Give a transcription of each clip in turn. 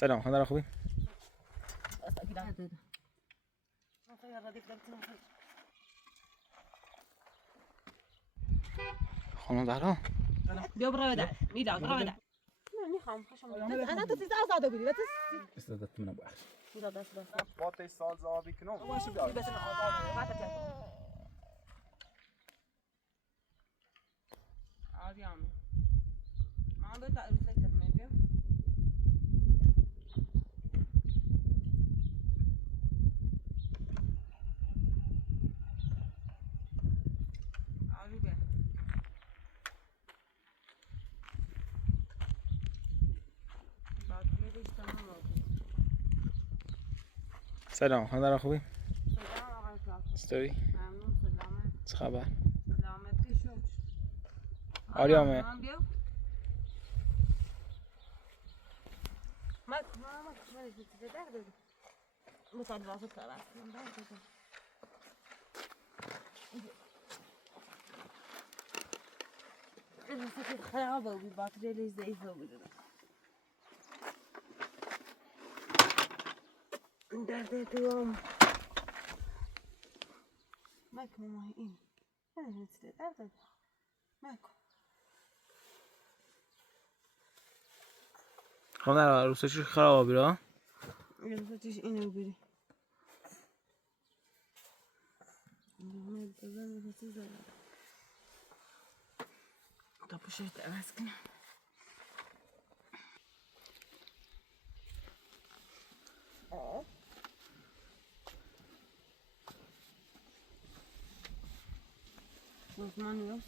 سلام خانم خوبی؟ خانم زهرا بیا برو بده میداد برو بده نمیخوام خوشم انا تو سیزده آزاده بودی بس استعدت منم بخش میداد دست باید سال زابی کنم باشه بیا بس آزاده بعد تلفن عادیام ما به تعریف ترمیم بیا عادی بیا بعد میری تمام سلام خانم خوبی؟ سلام آقای کاکو چطوری؟ ممنون سلامت چه خبر؟ سلامتی شو آریامه بیا ما چیزی درد دادی مطالعات خبر کنم الرصاص خرابة والبطارية اللي زيفة دردت يوم ماكو ماهي إيه أنا نسيت دردت ماكو خانم روسش خراب بیرا يلا تيجي إنا وبري ما يبغى نسيت طب وش هتأمسكنا وثمانية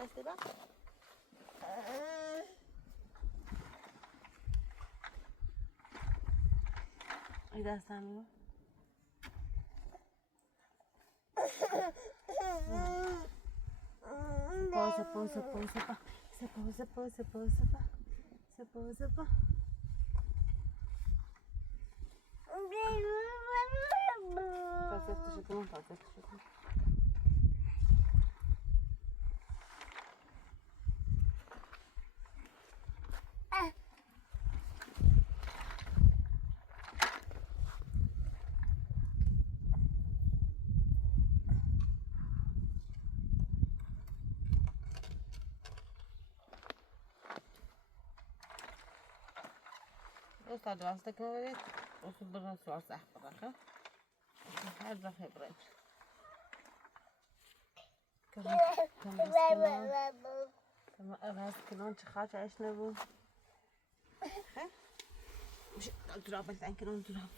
دست با ای دستم سپا Esta doasta que me o su برا سوار سخت بخه هر دفعه برد کم عوض کنان چه خواهد عش نبود مش دراب بلتن کنان دراب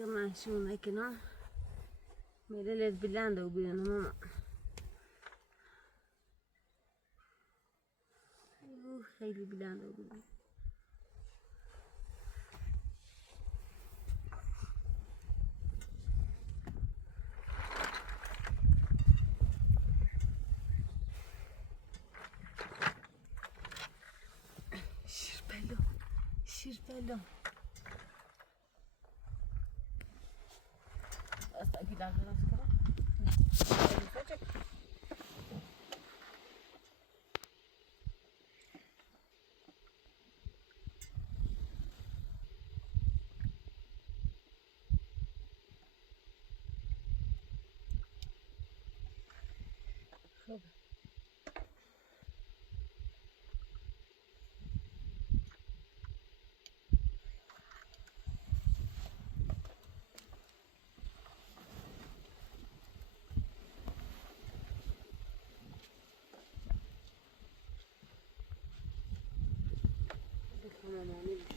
كمان شو هيكنا ميلاد بلاندا وبينا ماما خیلی بلنده وبينا بکش بالا. است اگه لازم است کنم. خوب.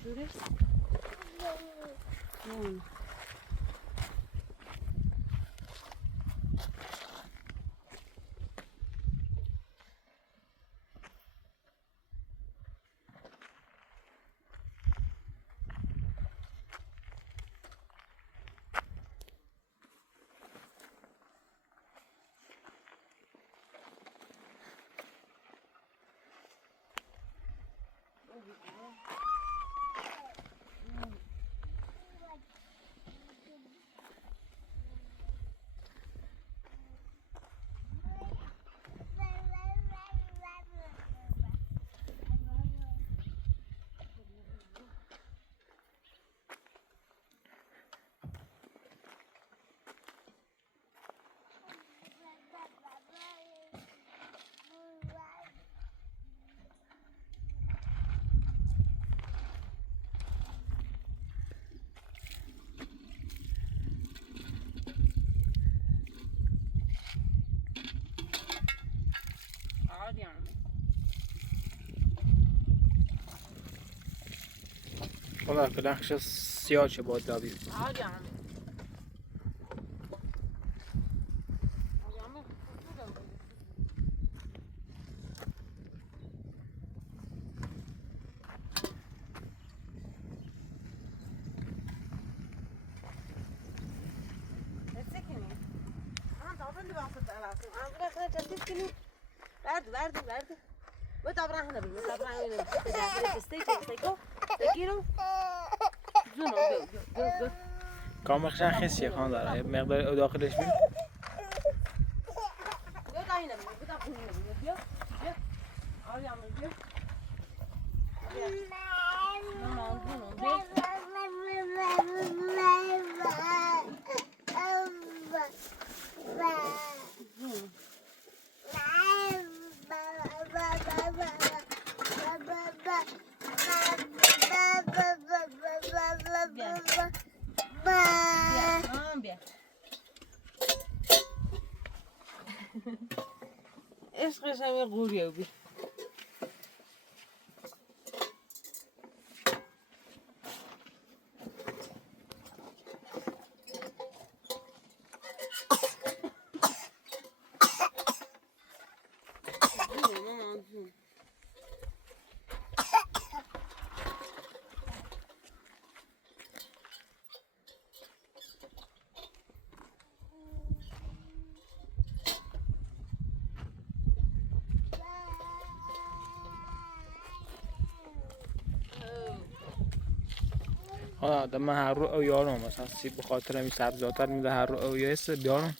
شورش خدا که نقش سیاه چه باید دابی عادي عم برد وطبعا احنا طبعا استيقظ تكيلو زونو جو کامرشن خیسیه خان داره یه مقدار داخلش بیم بیا داینا بیا بیا بیا آری عمل بیا عشقش هم یه قوریه بی آدم من هر رو او یارم مثلا سیب بخاطر همین سبزاتر میده هر رو او یست بیارم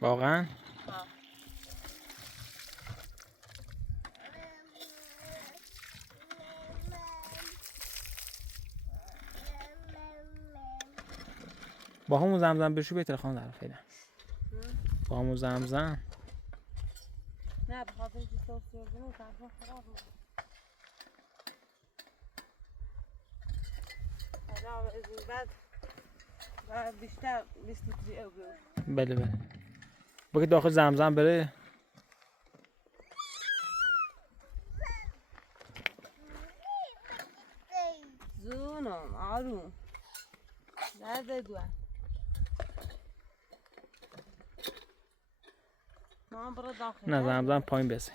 واقعا با همون زمزم بشو بهتر خان در فعلا با همون زمزم نه بخاطر که صوت سیردنه تنفا خراب بود حالا از این بعد بیشتر 20 لیتری او بیار بله بله بگه داخل زمزم بره زونم آروم زرد دوه ما هم برو داخل نه زمزم پایین بسه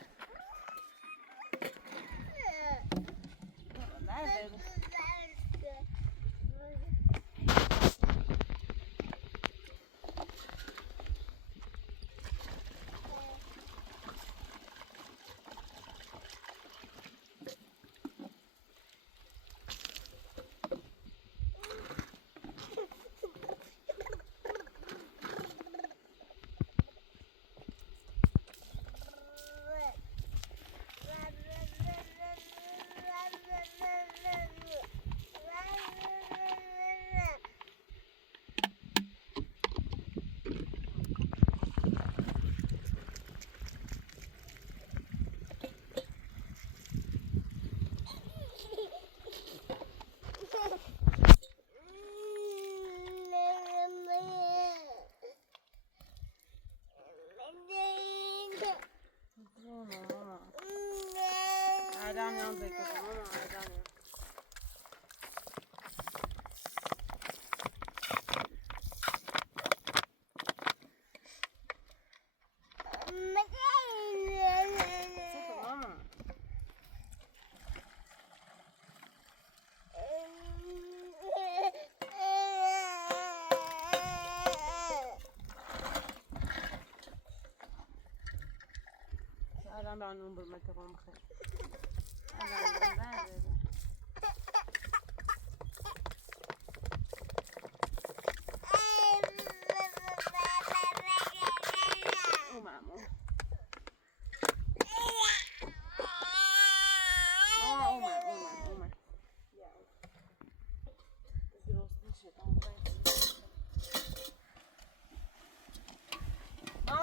جانون بالمكرونه بخير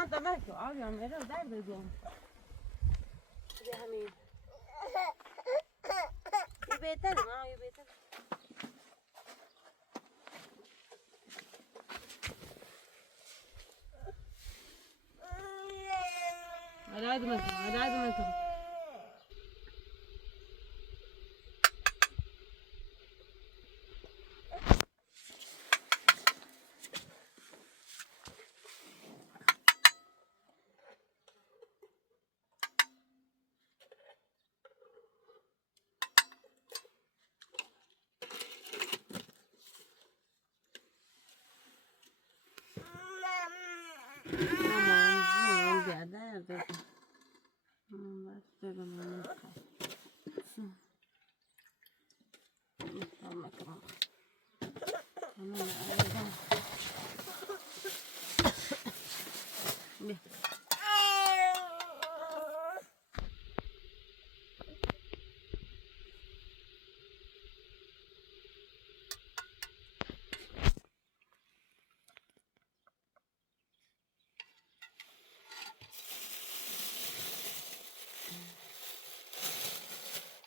دمك عادي عم يرى دار بيجون يا حميد يبيتنا ما يبيتنا هذا مكر هذا مكر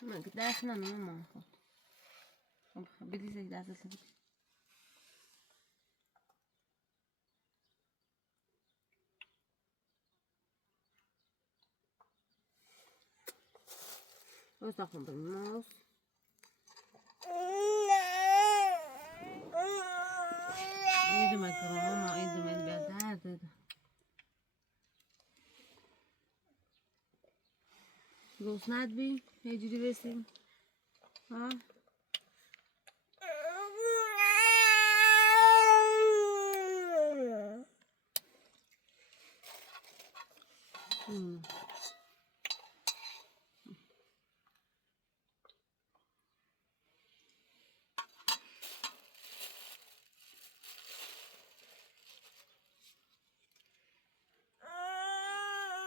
ما قد داسنا ما خد بدي زي داسة بدي وسخن بالنص ايدي مكرونة ايدي من البدات روز ندبی یه جوری برسیم ها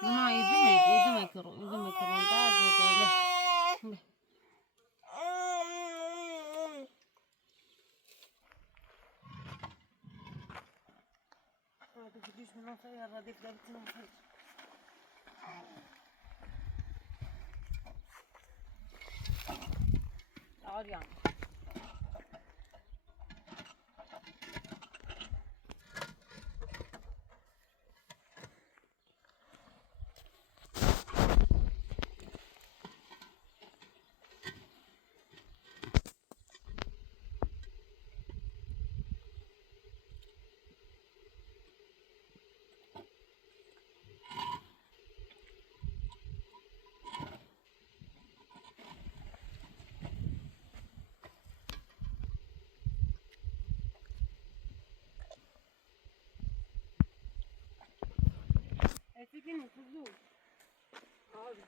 ما يدمك يدمك عريان تيجي نفضل عادي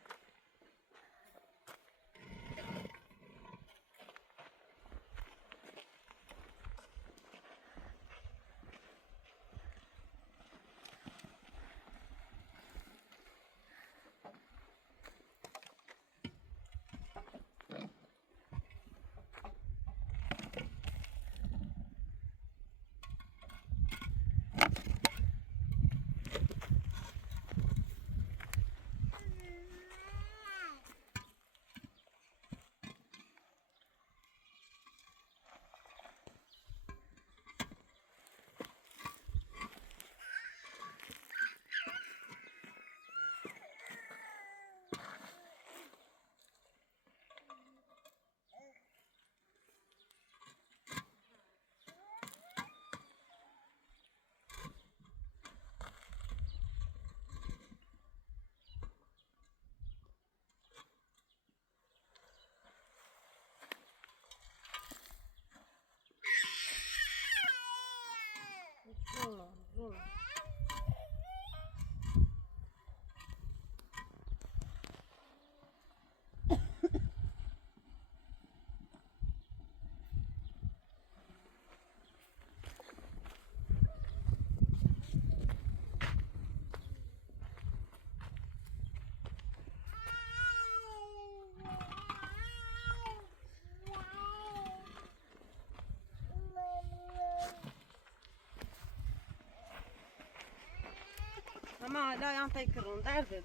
اما لا یم فکرون در بده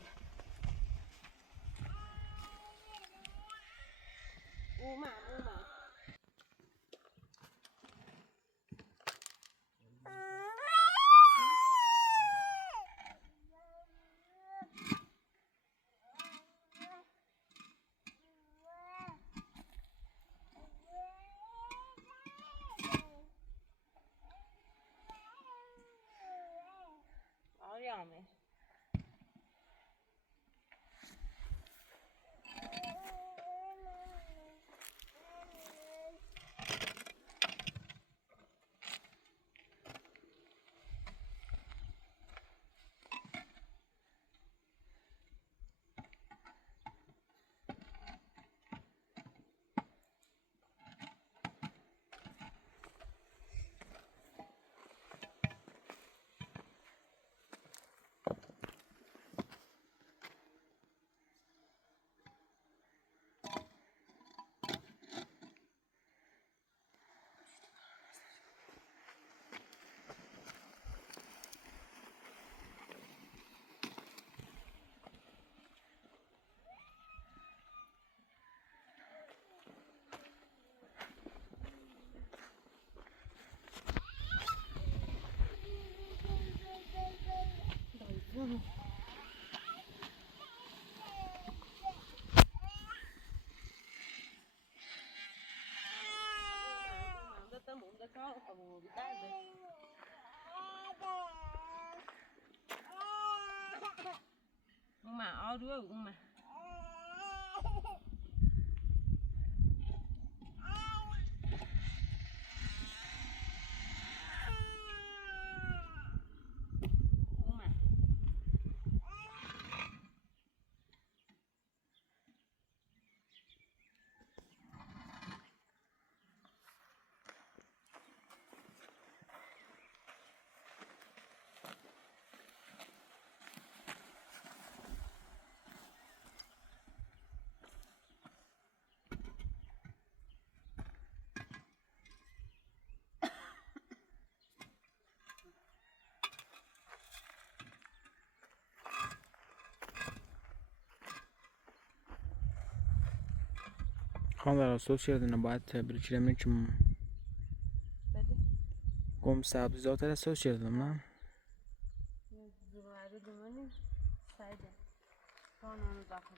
اومد آریامه اومد آروه اومد خانم در صبح چی دادن باید بریچیره میکنم بده گم سبزیجات را صبح چی دادم نه زواره دومانی سایده کانونو داخل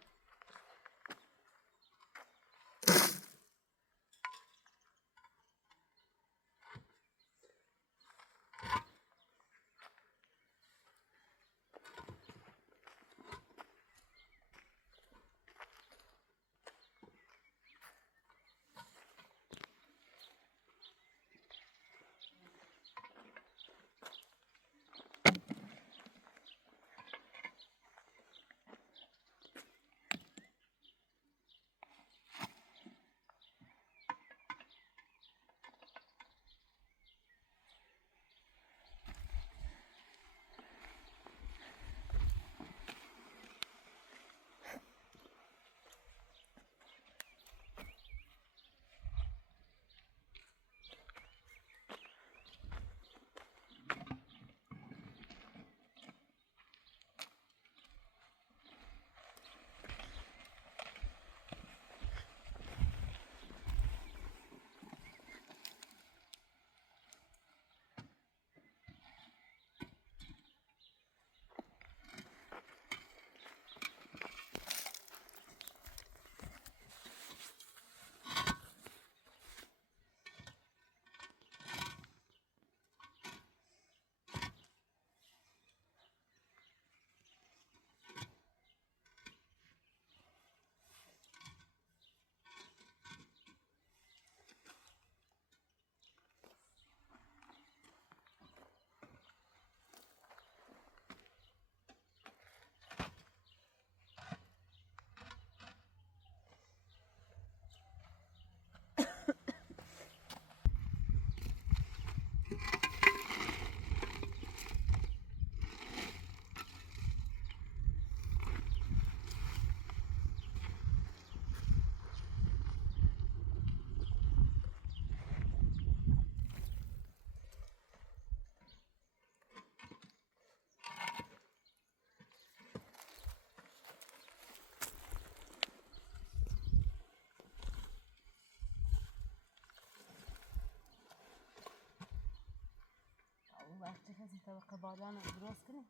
وقتی کسی طبقه بالا درست کنیم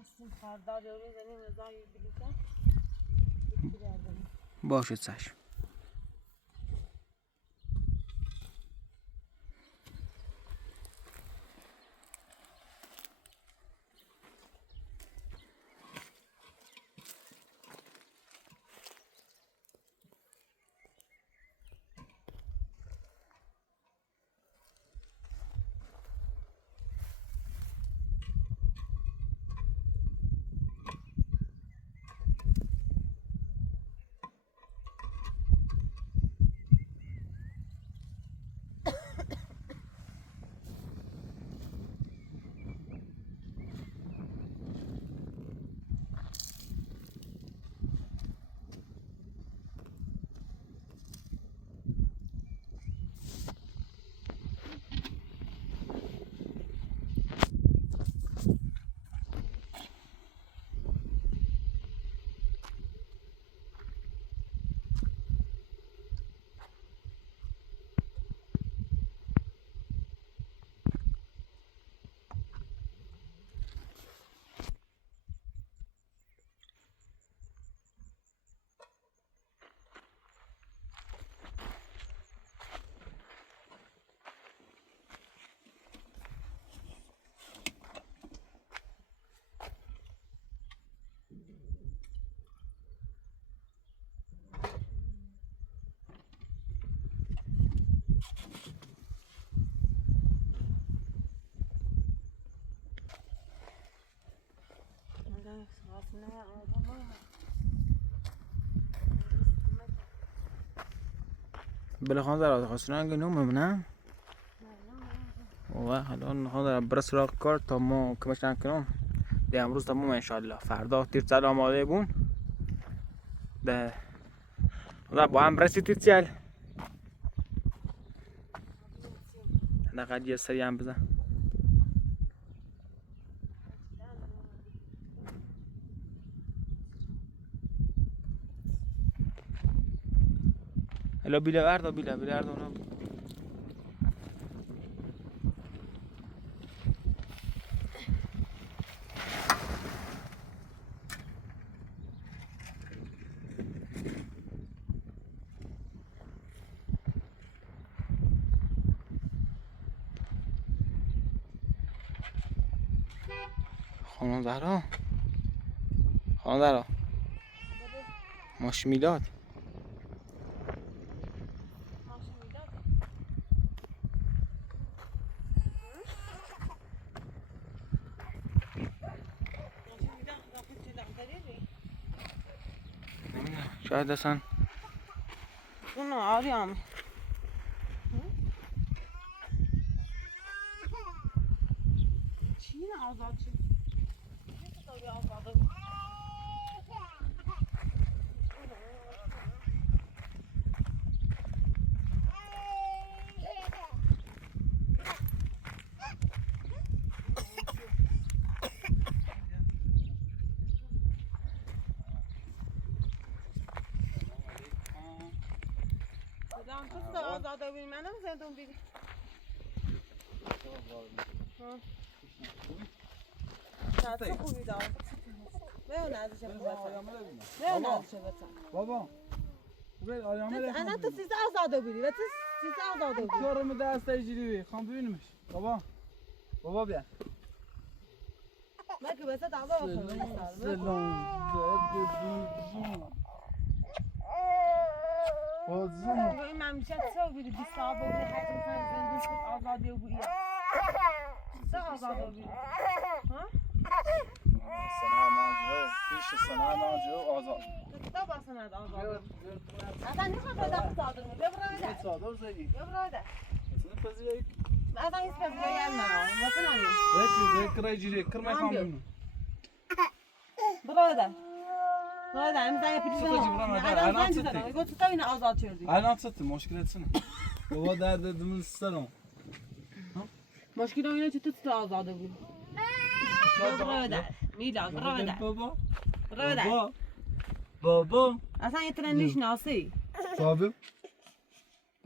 هستیم خردار یا میزنیم ازای بلیطه بلیطه برداریم باشه چشم. بله خان در خواستن اگه نومم نه و حالا خان در برس را کار تا ما کمش نکنم ده امروز تمام انشالله فردا تیرچل آماده بون ده با هم برسی تیرچل نقد یه سری هم بزن الا بیله ورد بیله ورد اونا خانم زهرا خانم زهرا ماش میلاد شاید اصلا اونو آریام چی نه آزاد چی؟ آزاده بینی منم زندون بیدی چطور خوبی دار بیان ازشه بزن بیان ازشه بزن بابا انا تو سیزه آزاده بیدی و تو سیزه آزاده بیدی چهارم دست ایجیری خان ببینیمش بابا بیا من که بسه دعوا بکنم سلام این ممشه چه بیدی 20 سال بودی حتی زندون شد آزادی و بودی چه آزاده بیدی سنه ناجو آزاد تا باسند آزاده اصلا نخواد بدم صادر می ببراده صادر زدی ببراده اصلا پذیرایی اصلا هیچ پذیرایی هم نه مثلا ذکر ایجیری کرمای خان ببینم براده امزای پیشم گفت تو این آزاد کردی الان چطور مشکلت چنه بابا دردمون سرم مشکل اینه که تو آزاده بود براده میلاد براده بابا اصلا یه ترن نشناسی صابر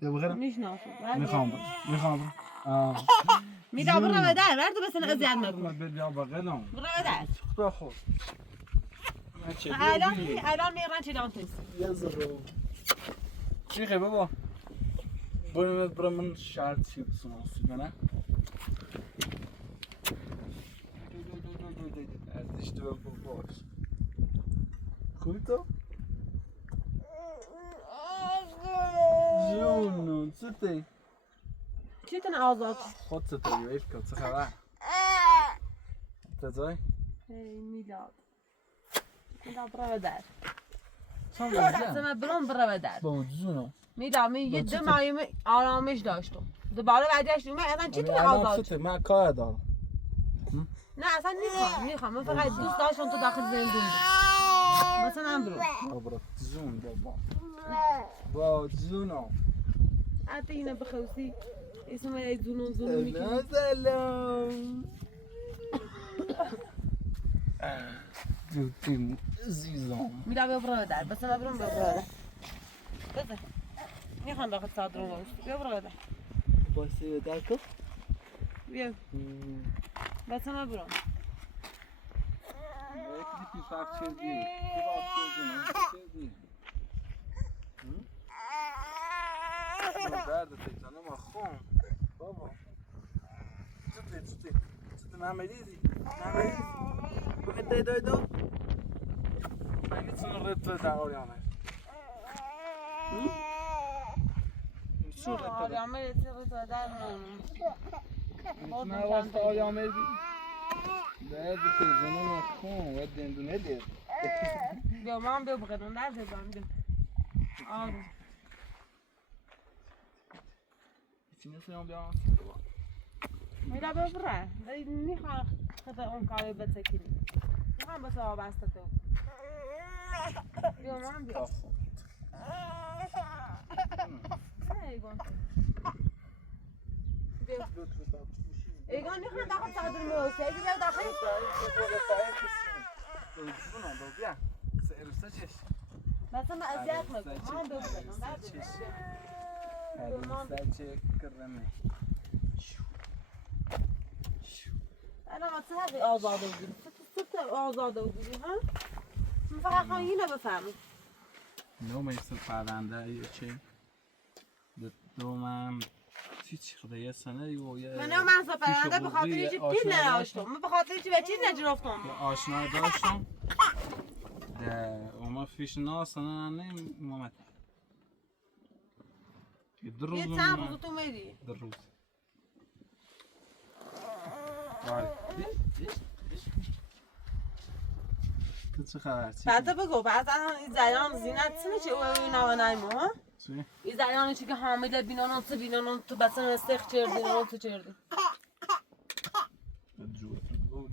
یا بخیرم میشناسم میخوام برم میدا برو به در برد بسن اذیت نکن من بیا بغلم برو به در خدا خود من چه الان میرن چه دام تست یه زرو چی خیلی بابا برای من شرط چی بسونم نه ارزش تو باش خوبی تو؟ جونون چطوری؟ چی تن آزاد خود چطوری؟ ویف کن چه خبر؟ چطوری؟ میلاد برو به در چند بازی؟ زمه برون برو به در با جونم میدم یه دو ماه آرامش داشتم دوباره برگشت اومد اصلا چی تو آزاد شد من کار دارم نه اصلا نمیخوام من فقط دوست داشتم تو داخل زندون مثلا برو برو جون با جونم حتی اینه بخوصی اسم ای زونون میکنی سلام جوتیم زیزام میدم برو در بس من برو در بس میخوام داخل صادرون باش بیا برو در باشه در کو بیا بس من برو یکی فقط چیزی درد تکانه ما خون بابا چطور نمیدیدی بگه دو من میتونم رد تو در آریامه آریامه رسیقی تو در نه واسه آریامه بی درد تکانه ما خون و دندونه دید بیا من بیا بخیرون در زبان بیا آروم چی نسیم بیام میرا ببره میخوام خدا اون کاری بتکنی میخوام بس وابسته تو بیا من بیا ایگان میخوام داخل صادر موسیقی اگه بیا داخل بیا سرسته چش مثلا ما اذیت نکن من بیا بخیرون چه کرمه انا ما تهدي آزاده بودی ست آزاده بودی ها من فقط خواهی اینو بفهمی نو میرسه پرونده یه چه دومم چی خدا یه سنه یه من نو پرونده به خاطر هیچی پیر نداشتم من به خاطر هیچی به چیز نجرفتم آشنای داشتم ده اوما فیش ناسنه نیم اومد یه در روز یه چند روز تو میری در روز آره تو چه خبر چی بعد بگو بعد این زیان زینت سنه چه اوی نوانای ها چی؟ این زیانه چی که حامله بینانون تو بسن استخ چردی نانون تو چردی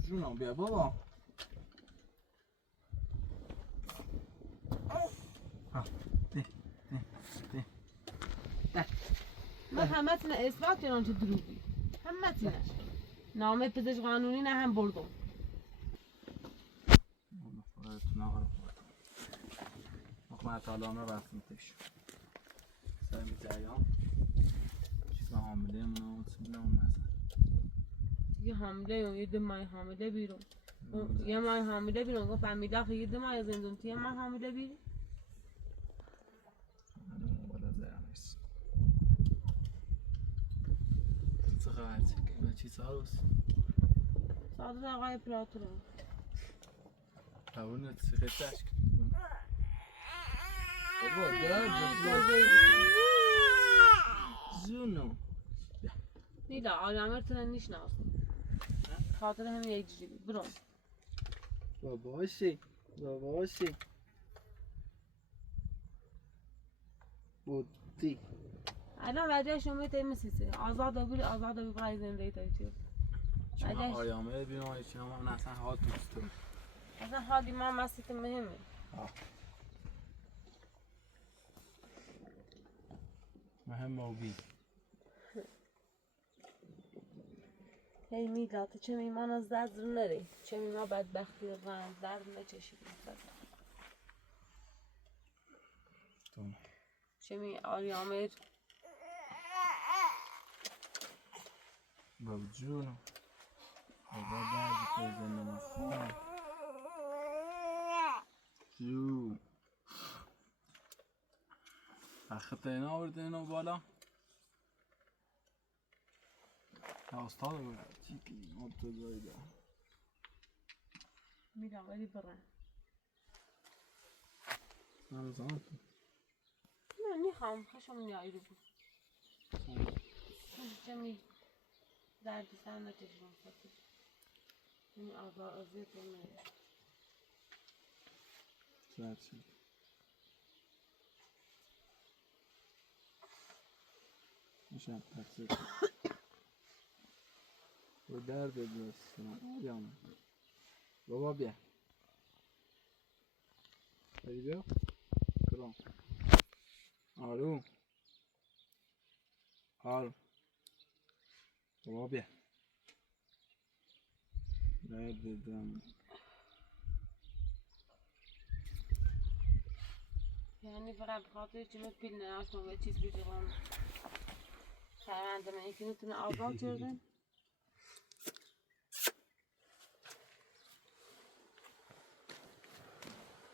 جونم بیا بابا من همه تینه اثبات کنم چه دروغی همه تینه نامه پزشک قانونی نه هم بردم من تعالامه رفتم تیش سرمی جریان چیز حامله منو سبیلم مثلا یه حامله یه دو ماه حامله بیرون یه ماه حامله بیرون گفت فهمیده خیلی یه دو ماه زندون تو یه ماه حامله بیرون بالا زیرانیست چه خواهد چه چی ساروس ساده آقای پلاتو رو قبولت خیلی تشک بابا درد زونو نیدا آدمر تو نشناسم خاطر همین یک جیبی برو باباشی بودی الان وجه شما تیم سیسه آزاد بگای زندگی تایی چیو شما آیامه بیماری شما من اصلا حال دوست دارم اصلا حالی ما مسیت مهمه مهم و بی هی میلاد تو چه میمان از درد رو نری چه میما بدبختی غم درد نچشید چه می آریامر بابا جونم بابا درد پیدا نمیخوام جو اخت اینا آورده اینو بالا استاد بود چی کی تو دایده میرم ولی برم نمیزنم نه نیخوام خشم نیایی رو بود کمی درد سر نکشم خاطر این آزیت رو نیایی زد شد میشم تقصیر و درد دست کنم بابا بیا بیا کرام آلو آلو بابا بیا درد دم یعنی فقط بخاطر چی پیل نیاز کنم و چیز بجرم شرمنده من یکی نتونه آزاد کردن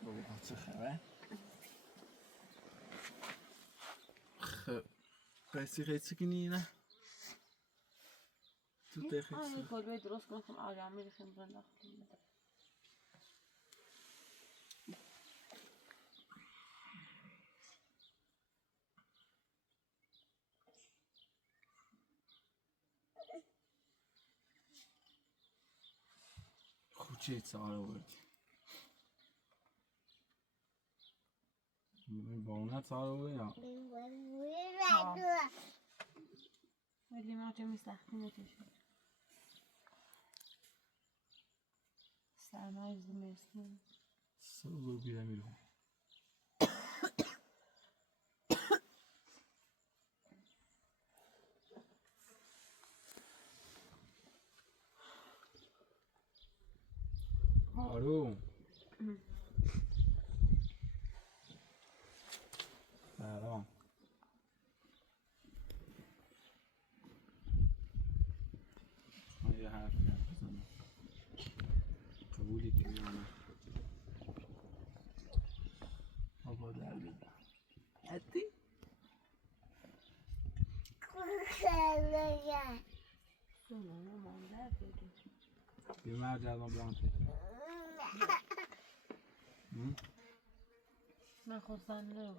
بابا چه خبر خب قیسی کنی نه تو یه تخیصی کلبه درست کنم که آرامی بخیم بنداختیم خوچه سال بود بانت سال بود یا ولی ما چه میسختی نتشون سرمایه زمستون سال بیره میرون آرو سلام من یه حرف بزنم قبولی کنی یا نه بابا در بیدم حتی سنانه مانده بگیم بیمار جوان بلانتی من خواستن رو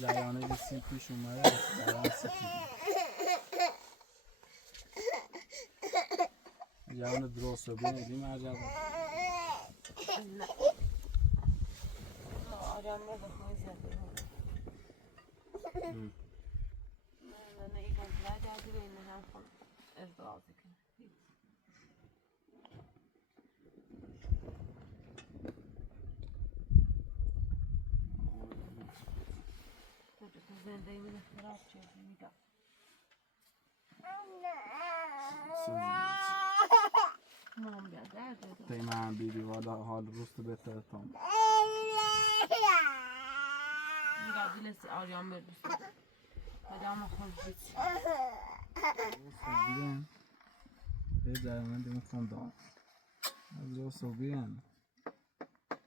جریانه بسیم پیش اومده دران سفید جوان درست رو بینیدی مرجع نه آرام نبخواه زده نه ای کنترل جدی به این هم خون ازدازی کنه تو زندگی من اختراف چیزی میگم مام بیا درد دادم تیمه بیدی والا حال روست بهتر تام میگم دیلسی آریان بردوست ولی اما خون بیت خب بیدن به جریانه دیمون خون دام از رو صبیرن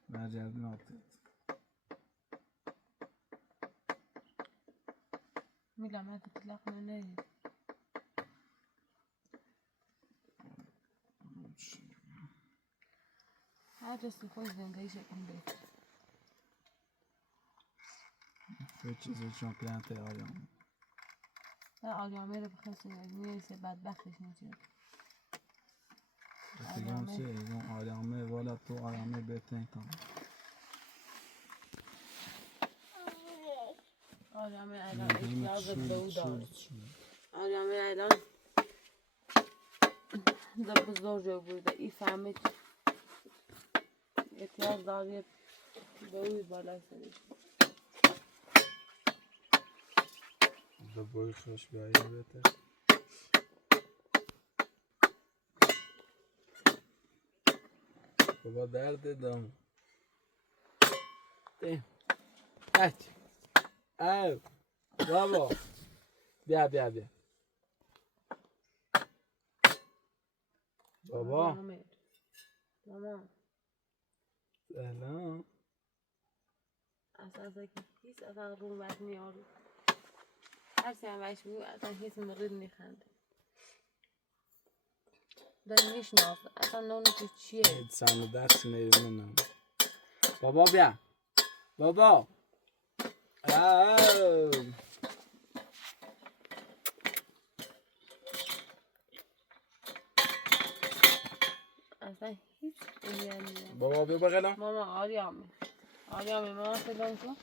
مرجع نابتید میگم من تطلق ننید هر جستی خود زندگی شکل بیت به چیزی چون پلانت آریان و آریامه رو بخواست میرسه بدبختش نشد دیگم چه اون آریامه والا تو آریامه بهترین تام آریامه الان احتیاج به داره آریامه الان بزرگ بوده ای فهمید احتیاج داره به اوی بالا سرش به بوی خوش بیایی بهتر بابا درد دم دیم اچ او بابا بیا بیا بیا بابا ماما سلام اصلا هیچ اصلا رو بد نیارو هرچی هم بهش بگو اصلا هیچ مورد نیخنده داری میشناسه اصلا نونه که چیه سن دست میدونم بابا بیا بابا اصلا هیچ نیست بابا بیا بغلم ماما آریامه ماما سلام کن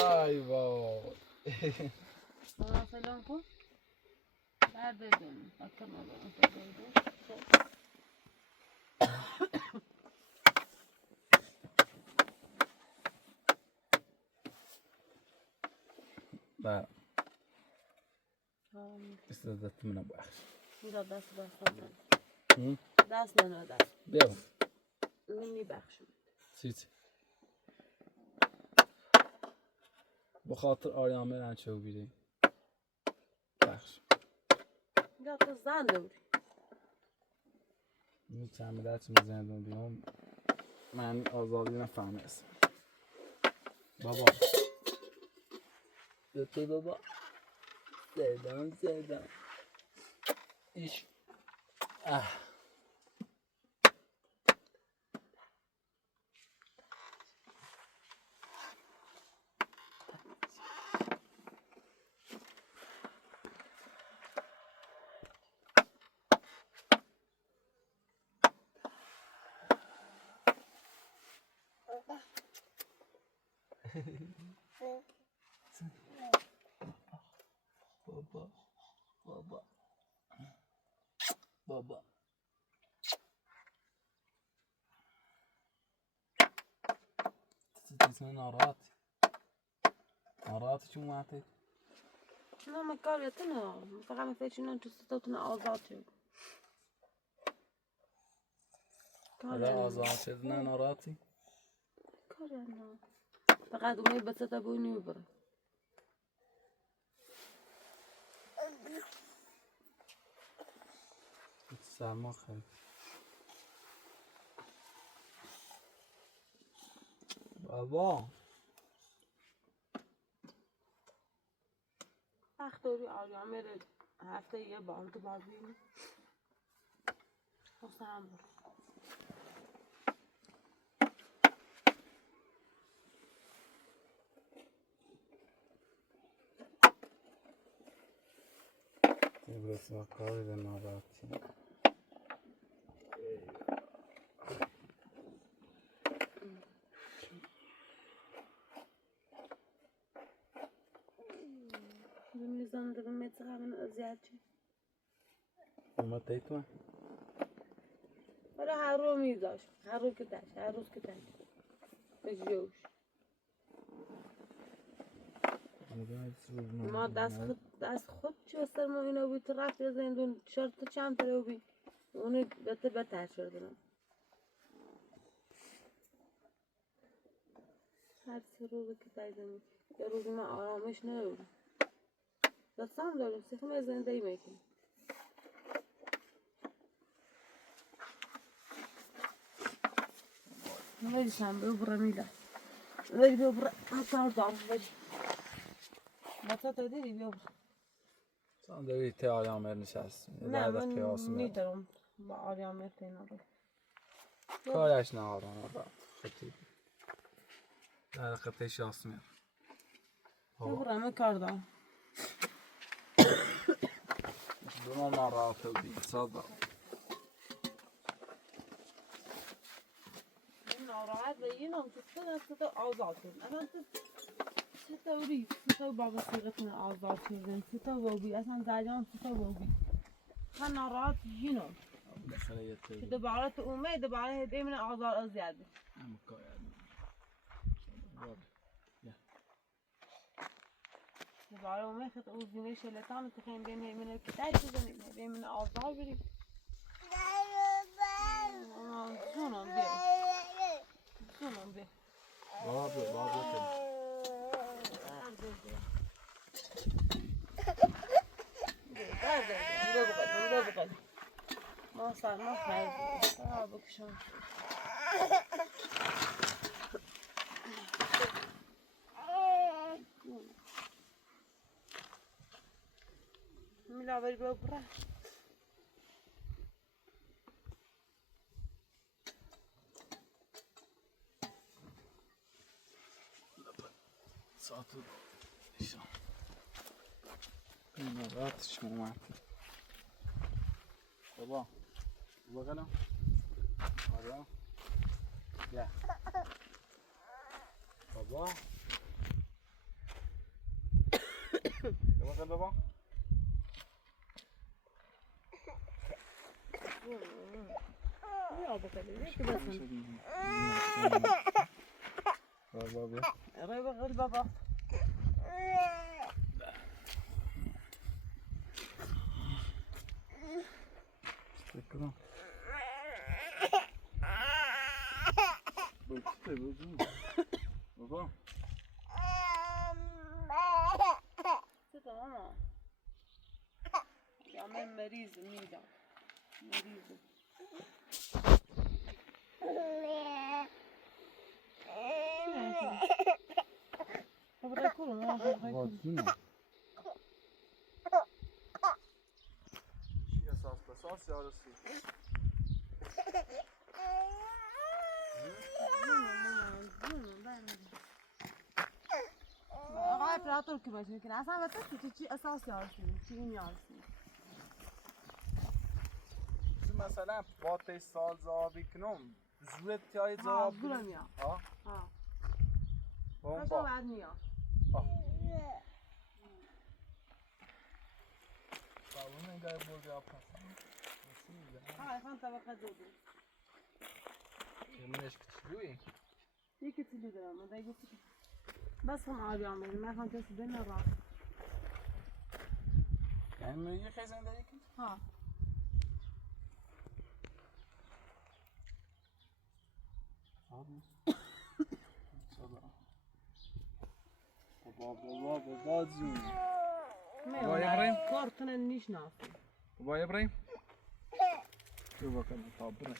ای وای ماما سلام کن درد بدونی فکر ندارم بله استعدادت منو بخش میرا دست هم؟ دست نه دست بیا میبخشم چیت بخاطر آریامه رنچو بیری بخش یا تو زن دوری میتونم دست میزندم بیام من آزادی نفهمه اسم بابا دوتی بابا سلام ایش بابا بابا بابا تسمع ناراحتی چون معطی نه من کاریتونه فقط من فکر تو ستاتون آزاد شد حالا آزاد شد نه ناراحتی کاری نه فقط اونی به ستا بوی نمیبره سرما خیلی بابا وقت داری آریان میره هفته یه بار تو باید بینی حسن هم برو برس و کاری به ناراحتی میزن دارم میتقابل ازیاد چی اومد تیتون برای هر رو میذاش هر روز که تش به جوش ما دست خود چی بستر ما اینو بی تو رفت یا زندون شرط چند تره بی اونو بهتر شدنم هر 3 روز که تایزمی یه روزی من آرامش ندارم دستم داریم سیخم زندگی میکنیم ولی شنبه برا میده ولی بیا برا کار دارم ولی بطا تا دیدی بیا برا سان داری ته آریامر نشست نه من میدارم با آریامر تینا رو کارش نهارم خطی در خطی شاست میاد بیا برا من کار دارم دونا ناراحت بودی صدا ناراحت بگیرم که تو آزاد شد اصلا تو بابا سیغتون آزاد شدن تو بابی اصلا زجان تو بابی من ناراحت جینم که دوباره تو اومه دوباره هده من آزاد ازیاد دوباره اومه خط او زینه شلتان تو خیلی بین همینه که دست بزنیم هده من آزاد بریم جونم بیا بابا ما خیلی بکشم میلاوری ببره ساعت ایشان این راتش اومد بابا بگلم آره یا بابا بابا بابا یا بخلی که بسن بابا بیا رای بخل بابا بکنم بابا چطور ماما یا من مریض میدم مریض بابا کورو نه بابا جونم چی اساس بساس یارسی آقا اپراتور که باشه میکنه اصلا وقتی چی اساس یارسی چی این یارسی مثلا باتش سال زابی کنم زورت تیای ها زاب زورم یا ها ها با اون باشه با بعد میاد باون نگاه برگه آپس ها efendim tabaka doldu. منش کچلوی یکی تیلو دارم و دیگه سی بس هم آبی هم بریم من خواهم کسی بین را یعنی من یه خیزن داری که ها بابا جون بابا ابراهیم کارتون نیش نافی بابا ابراهیم شو بکنم طاب برس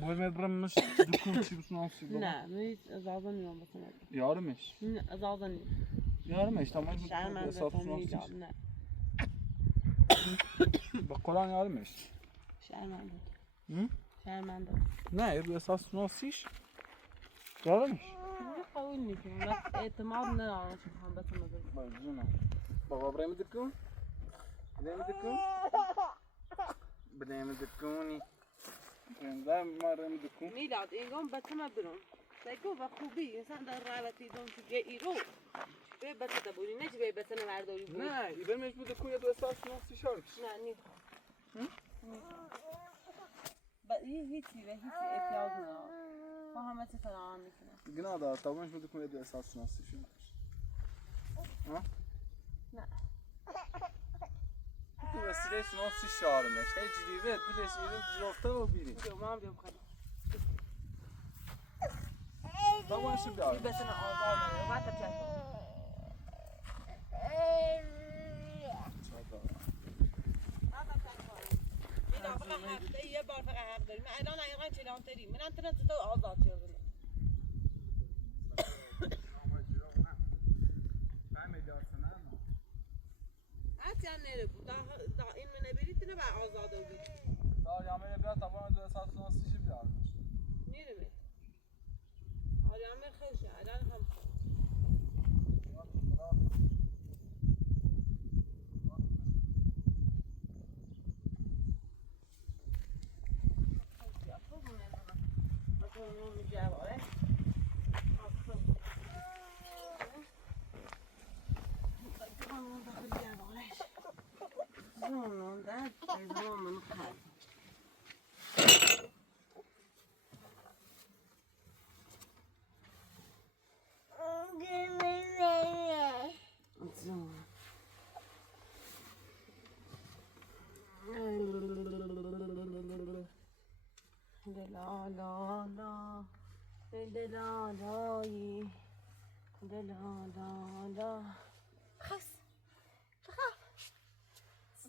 بابا ابراهیم مش دکون چی بس نافسی بابا نه نیست از آزان نیام بسنم یارمش نه از آزان نیم یارمش تمام شرمنده حساب تا نافسیش میلاد نه با قرآن یارمش شرمنده شرمنده نه یه اساس نافسیش یارمش قوی نیستم بس اعتماد ندارم چون هم بسنم بگم با جونم بابا ابراهیم دکون ابراهیم دکون ابراهیم دکونی لا ما ابراهیم دکون میلاد اینگام بسنم برم دیگه و خوبی انسان در روابطی دون تو جه ایرو به بسنم بودی نه چی به بسنم ورداری بود نه ابراهیمش بود دکون یه دو اساس نافسی شارکش نه نیخوام هیچی به هیچی احتیاج ندارم با همه چی فراهم میکنم گناه دار تمامش بود دکون یه دو اساس نافسی شارکش ها نه تو وسیله نافسی شارمش هی جدیوه دلش ایرو جرافته و بیری بیا ما هم بیام خیلی بابا شو بیار بی بسن آزاد و وقت بچه یه بار فقط حق داریم الان ایقان چلان تریم من انترنت تو آزاد کردم حتی نره بود تا این منه برید نه بر آزاده بود تا یامر بیاد تمام دو اساس نافسی بیار نیرمه آریامر خوشه الان هم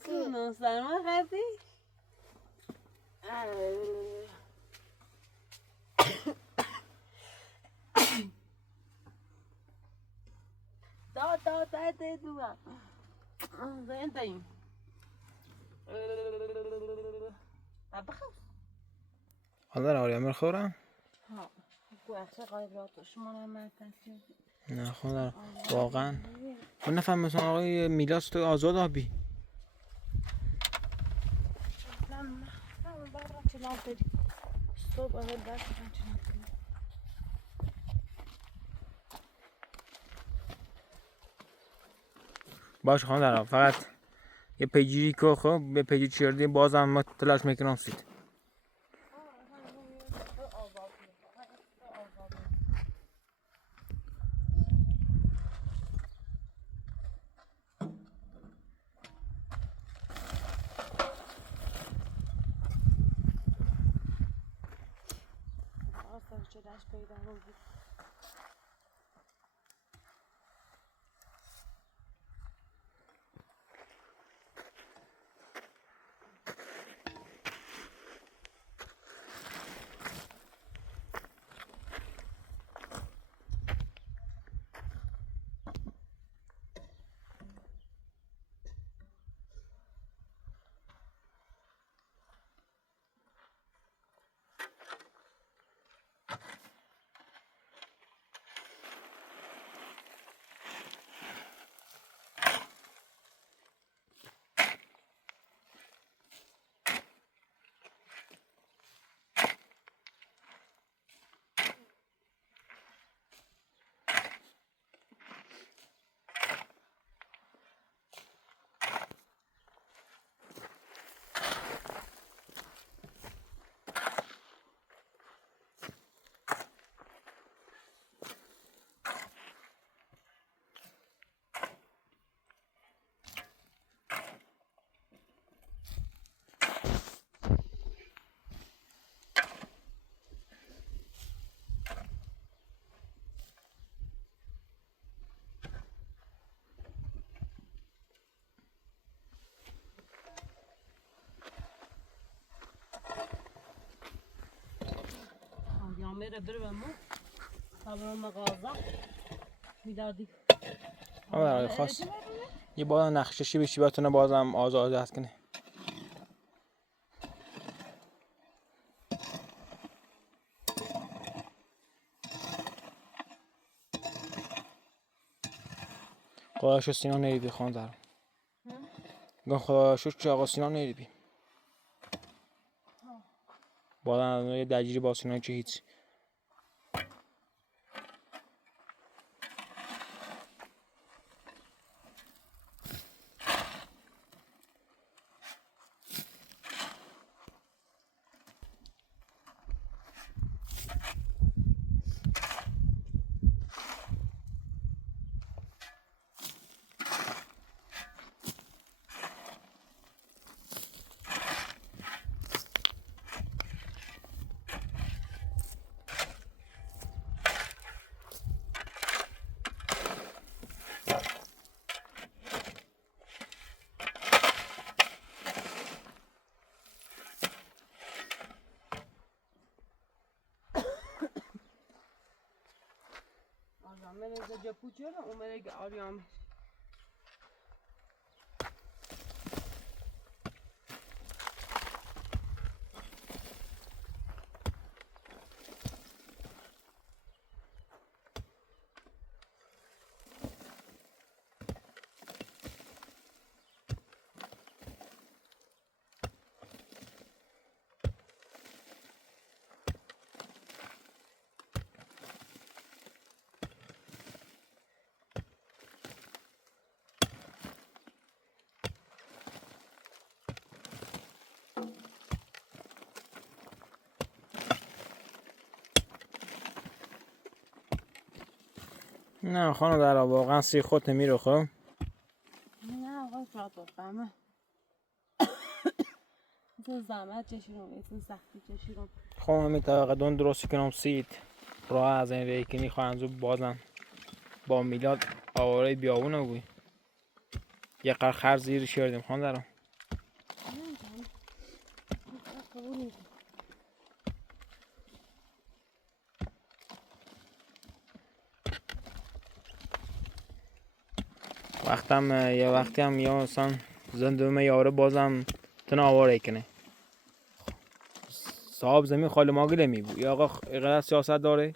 سونو سلمان خفی دا دوام زين تايم بخوف حالا آریامر خورم؟ ها گوشه قایبراتش منم مرکزی نه خدا واقعا من نفهم مثلا آقای میلاس تو آزاد آبی من برای چلان داری صبح اول برای چلان داری باش خانم فقط یه پیجی که خب به پیجی چیردی بازم ما تلاش میکنم سید چه پیدا بود میره بره به ما خبرم مغازه میدادی آره خاص یه بالا نقششی بشی بتونه بازم آزاد هست کنه خداشو سینا نیبی خان دارم گم خداشو چه آقا سینا نیبی بالا یه دجیری با سینا چه هیچ من از جا پوچه رو اومده که آریام نه خانم در واقعا سی خود نمیره خب نه آقا شاید بفهمه تو زحمت چشیرم تو سختی چشیرم خب من میتوقع دون درستی کنم سید راه از این ریکنی خواهند زود بازم با میلاد آواره بیابون بوی یه قرار خرز زیر شیردیم خان دارم یه وقتی هم یا مثلا زندومه یاره بازم تنها آواره کنه صاحب زمین خالی ماگله می بود یا آقا اینقدر سیاست داره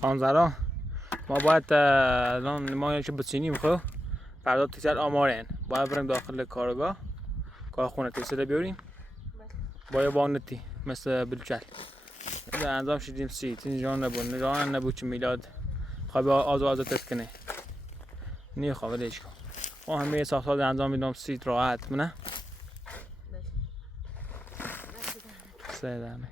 خانزرا ما باید الان ما که بچینیم خب فردا تیسر آمارن باید بریم داخل کارگاه کارخونه تیسر بیاریم با یه وانتی مثل بلچل انجام شدیم سیت این جان نبود که میلاد خواب آزاد کنه نی خوابش کن ما همه ساختار انجام میدم سیت راحت نه سلام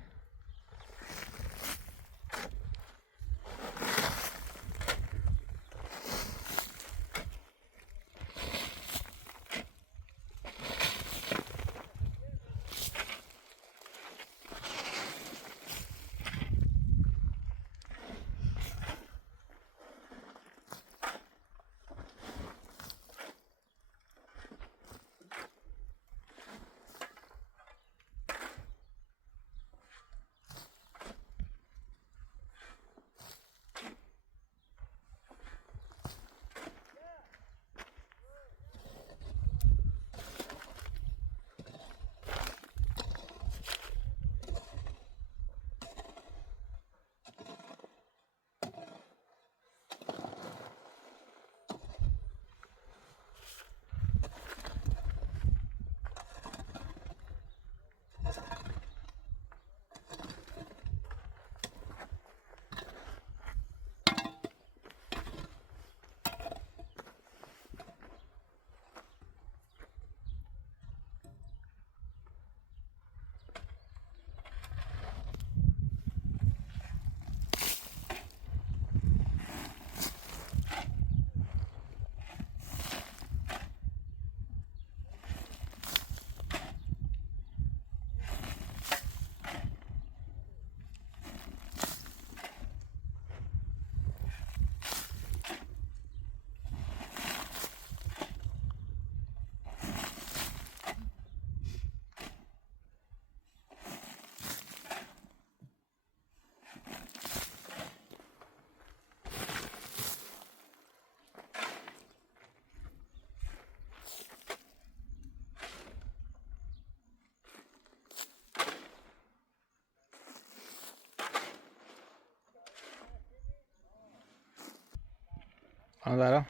خانم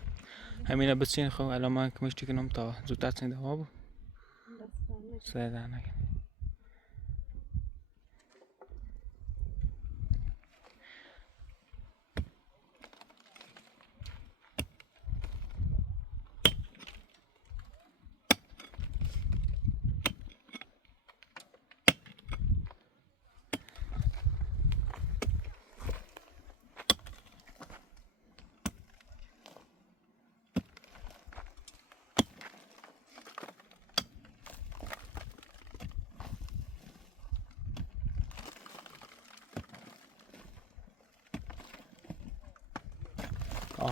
همینه بسین خب الان من کمشتی کنم تا زودتر سنده ها بود سه در نکن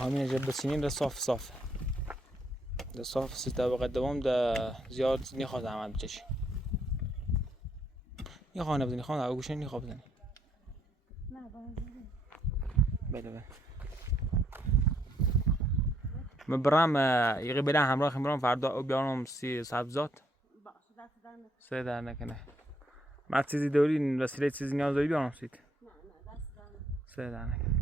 همین جب بسینیم ده صاف ده صاف سی طبقه دوم ده زیاد نیخواد زحمت بچشی نیخواه نبزنی خانم او گوشه نیخواه بزنی بله من برم یقی بله همراه برم فردا او بیارم سی سبزات سه در نکنه مرد چیزی داری وسیله چیزی نیاز داری بیارم سید سه در نکنه